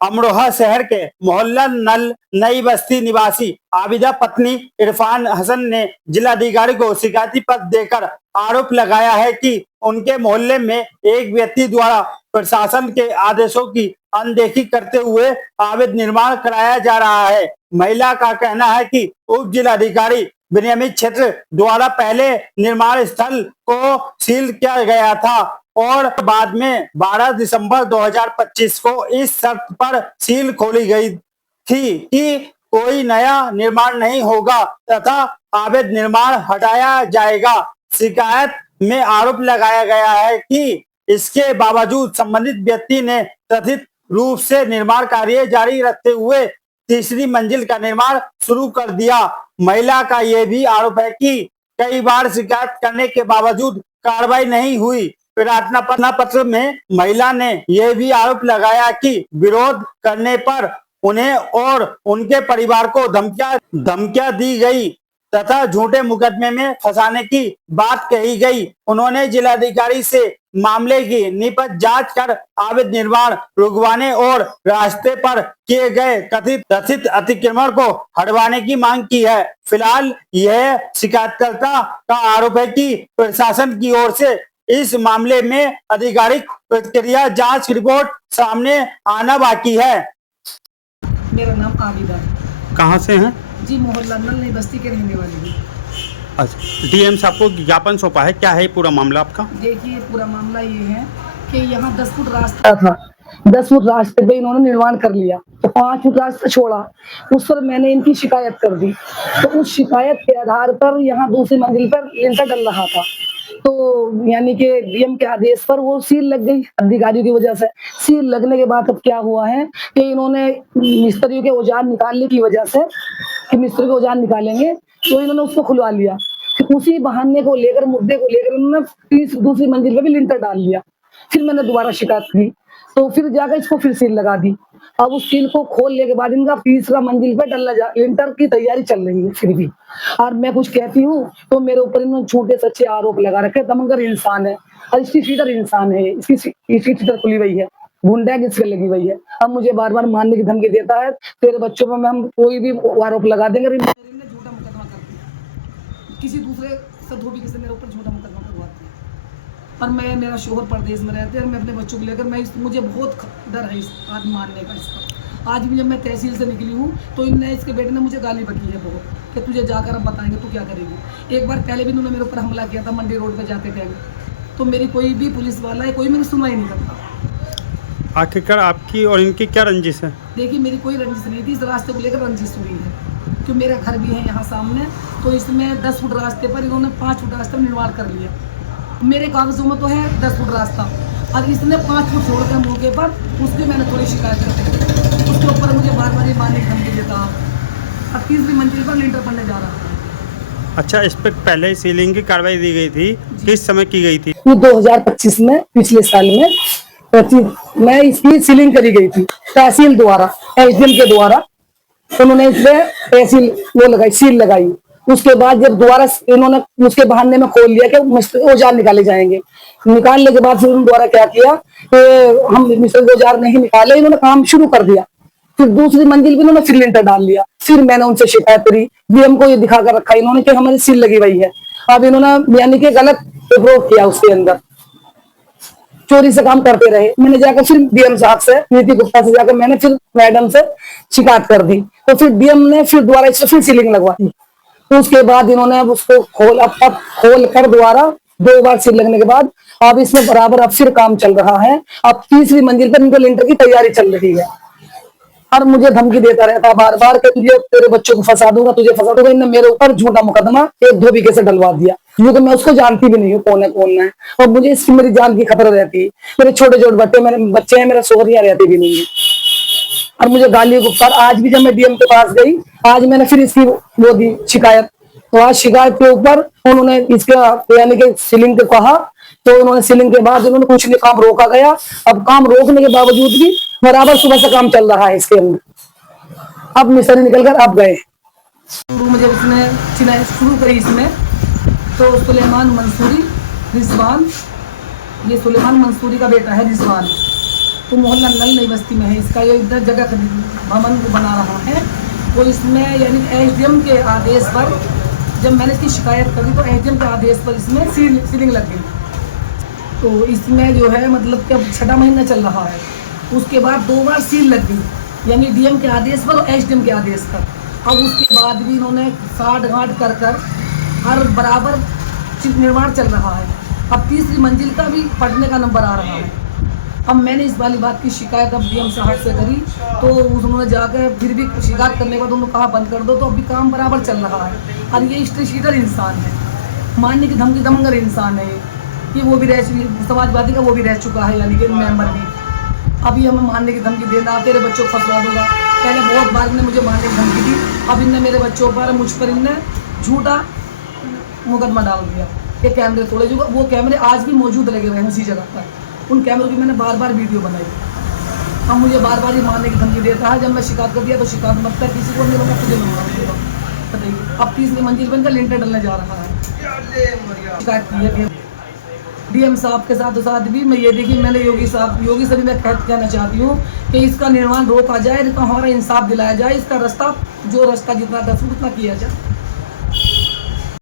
अमरोहा शहर के मोहल्ला नल नई बस्ती निवासी आबिदा पत्नी इरफान हसन ने जिलाधिकारी को शिकायती पत्र देकर आरोप लगाया है कि उनके मोहल्ले में एक व्यक्ति द्वारा प्रशासन के आदेशों की अनदेखी करते हुए अवैध निर्माण कराया जा रहा है। महिला का कहना है कि उप जिलाधिकारी विनियमित क्षेत्र द्वारा पहले निर्माण स्थल को सील किया गया था और बाद में 12 दिसंबर 2025 को इस शर्त पर सील खोली गई थी कि कोई नया निर्माण नहीं होगा तथा अवैध निर्माण हटाया जाएगा। शिकायत में आरोप लगाया गया है कि इसके बावजूद संबंधित व्यक्ति ने कथित रूप से निर्माण कार्य जारी रखते हुए तीसरी मंजिल का निर्माण शुरू कर दिया। महिला का यह भी आरोप है कि कई बार शिकायत करने के बावजूद कार्रवाई नहीं हुई। प्रार्थना पत्र में महिला ने यह भी आरोप लगाया कि विरोध करने पर उन्हें और उनके परिवार को धमकियां दी गई तथा झूठे मुकदमे में फंसाने की बात कही गई। उन्होंने जिलाधिकारी से मामले की निपट जांच कर अवैध निर्माण रुकवाने और रास्ते पर किए गए कथित अतिक्रमण को हटवाने की मांग की है। फिलहाल यह शिकायतकर्ता का आरोप है कि प्रशासन की ओर से इस मामले में आधिकारिक प्रतिक्रिया जांच रिपोर्ट सामने आना बाकी है। मेरा नाम आबिदा है। कहाँ से हैं? जी, मोहल्ला नल नई बस्ती के रहने वाली हूँ। अच्छा, डीएम साहब को ज्ञापन सौंपा है, क्या है पूरा मामला आपका? देखिए, पूरा मामला ये है कि यहाँ 10 फुट रास्ता था, 10 फुट रास्ते पे इन्होंने निर्माण कर लिया तो 5 फुट रास्ता छोड़ा। उस पर मैंने इनकी शिकायत कर दी तो उस शिकायत के आधार पर यहाँ दूसरी मंजिल पर लिंटर डल रहा था तो यानी कि डीएम के आदेश पर वो सील लग गई अधिकारियों की वजह से। सील लगने के बाद अब क्या हुआ है कि इन्होंने मिस्त्रियों के औजार निकालने की वजह से कि मिस्त्री के औजार निकालेंगे तो इन्होंने उसको खुलवा लिया। फिर उसी बहाने को लेकर मुद्दे को लेकर उन्होंने दूसरी मंजिल पे भी लिंटर डाल लिया। फिर मैंने दोबारा शिकायत की तो फिर जाकर इसको फिर सील लगा दी। अब उस सील को खोलने के बाद इनका तीसरा मंजिल पे लिंटर की तैयारी चल रही है फिर भी। और मैं कुछ कहती हूँ तो मेरे ऊपर इन्होंने झूठे सच्चे आरोप लगा रखे। दमनगर इंसान है और इसकी सीटर इंसान है, इसकी सीटर खुली हुई है, गुंडा किसके लगी हुई है। अब मुझे बार बार मारने की धमकी देता है, तेरे बच्चों पर हम कोई भी आरोप लगा देंगे। झूठा मुकदमा कर दिया, किसी दूसरे से धोबी से मेरे ऊपर झूठा मुकदमा करवा दिया। और मेरा शोहर परदेश में रहते हैं और मैं अपने बच्चों को लेकर मुझे बहुत डर है इस आज मारने का इसका। आज भी जब मैं तहसील से निकली हूँ तो इनने इसके बेटे ने मुझे गाली बकी है बहुत कि तुझे जाकर अब बताएंगे तू क्या करेगी। एक बार पहले भी इन्होंने मेरे ऊपर हमला किया था मंडी रोड पर जाते थे तो मेरी कोई भी पुलिस वाला है कोई मेरी सुनवाई नहीं करता। आखिरकार आपकी और इनकी क्या रंजिश है? देखिए, मेरी कोई रंजिश नहीं थी, इस रास्ते को लेकर रंजिश हुई है क्योंकि मेरा घर भी है यहाँ सामने तो इसमें 10 फुट रास्ते पर इन्होंने 5 फुट रास्ते में निर्माण कर लिया। मेरे कागजों में तो है 10 फुट रास्ता और इसने 5 फुट छोड़कर मौके पर उसकी मैंने थोड़ी शिकायत कर दी। उसके ऊपर मुझे बार बार मारने की धमकी देता। अब तीसरी मंजिल पर लिंटर पड़ने जा रहा था। अच्छा, इस पर पहले सीलिंग की कार्रवाई दी गई थी, किस समय की गई थी? 2025 में, पिछले साल में इसकी सीलिंग करी गई थी तहसील द्वारा, एसडीएम के द्वारा। उन्होंने इसमें तहसील वो लगाई, सील लगाई। उसके बाद जब दोबारा इन्होंने उसके बहाने में खोल लिया कि औजार निकाले जाएंगे। निकालने के बाद फिर उन्होंने दोबारा क्या किया कि हम मिस्त्री के औजार नहीं निकाले, इन्होंने काम शुरू कर दिया। फिर दूसरी मंजिल भी इन्होंने फिर लिंटर डाल लिया। फिर मैंने उनसे शिकायत करी, डीएम को ये दिखाकर रखा इन्होंने कि हमारी सील लगी हुई है। अब इन्होंने यानी कि गलत उपयोग किया, उसके अंदर चोरी से काम करते रहे। मैंने जाकर फिर डीएम साहब से, नीति गुप्ता से जाकर मैंने फिर मैडम से शिकायत कर दी तो फिर डीएम ने फिर दोबारा इससे फिर सीलिंग लगवा दी। तो उसके बाद इन्होंने अब उसको खोल कर दोबारा 2 बार सील लगने के बाद अब इसमें बराबर अब फिर काम चल रहा है। अब तीसरी मंजिल पर इनको लिंटर की तैयारी चल रही है और मुझे धमकी देता रहता बार बार कि तुझे तेरे बच्चों को फंसा दूंगा, तुझे फंसा दूंगा। इन्होंने मेरे ऊपर झूठा मुकदमा एक धोबी के से डलवा दिया क्योंकि मैं उसको जानती भी नहीं हूँ कौन है कौन है और मुझे इसकी मेरी जान की खतरा रहती है। मेरे छोटे छोटे बच्चे हैं, मेरा शोहर रहती भी नहीं है और मुझे गाली गुप्ता। आज भी जब मैं डीएम के पास गई, आज मैंने फिर इसकी वो दी शिकायत। तो आज शिकायत के ऊपर उन्होंने इसका यानी कि सीलिंग को कहा तो उन्होंने सीलिंग के बाद उन्होंने कुछ नहीं, काम रोका गया। अब काम रोकने के बावजूद भी बराबर सुबह से काम चल रहा है इसके अंदर। अब मिस्त्री निकलकर अब गए। मुझे उसने चिनाई शुरू करी इसमें तो सुलेमान मंसूरी रिजवान, ये सुलेमान मंसूरी का बेटा है रिजवान, तो मोहल्ला नल नई बस्ती में है, इसका ये इधर जगह भवन को बना रहा है। तो इसमें यानी एसडीएम के आदेश पर जब मैंने इसकी शिकायत करी तो एसडीएम के आदेश पर इसमें सीलिंग लग गई। तो इसमें जो है मतलब कि अब 6वां महीना चल रहा है, उसके बाद 2 बार सील लग गई, यानी डीएम के आदेश पर और एसडीएम के आदेश पर। अब उसके बाद भी इन्होंने साठ गांठ कर हर बराबर निर्माण चल रहा है। अब 3री मंजिल का भी पढ़ने का नंबर आ रहा है। अब मैंने इस वाली बात की शिकायत अब डीएम साहब से करी, तो उन्होंने जाकर फिर भी शिकायत करने के बाद उन्होंने कहा बंद कर दो, तो अभी काम बराबर चल रहा है। और ये स्ट्रीट इंसान है, मानने की धमकी दमंगर इंसान है कि वो भी रह समाजवादी का वो भी रह चुका है, यानी कि मेंबर भी। अभी हमें मारने की धमकी देना, तेरे बच्चों को फंसवा दूंगा। पहले बहुत बार इन्हें मुझे मारने की धमकी दी, अब इनने मेरे बच्चों पर मुझ पर इनने झूठा मुकदमा डाल दिया। ये कैमरे तोड़े, जो वो कैमरे आज भी मौजूद लगे हुए हैं उसी जगह पर। उन कैमरों की मैंने बार बार वीडियो बनाई। अब मुझे बार बार ये मारने की धमकी देता है। जब मैं शिकायत कर दिया तो शिकायत मत कर, किसी को नहीं होगा, तुझे मिलूंगा। बताइए, अब 3री मंजिल पर इनका लिंटर डलने जा रहा है। शिकायत की है डीएम साहब के साथ भी मैं ये देखिए, मैंने योगी से भी मैं कहना चाहती हूँ कि इसका निर्माण रोका जाए, तो हमारा इंसाफ दिलाया जाए, इसका रास्ता जो रास्ता जितना 10 फुट उतना किया जाए।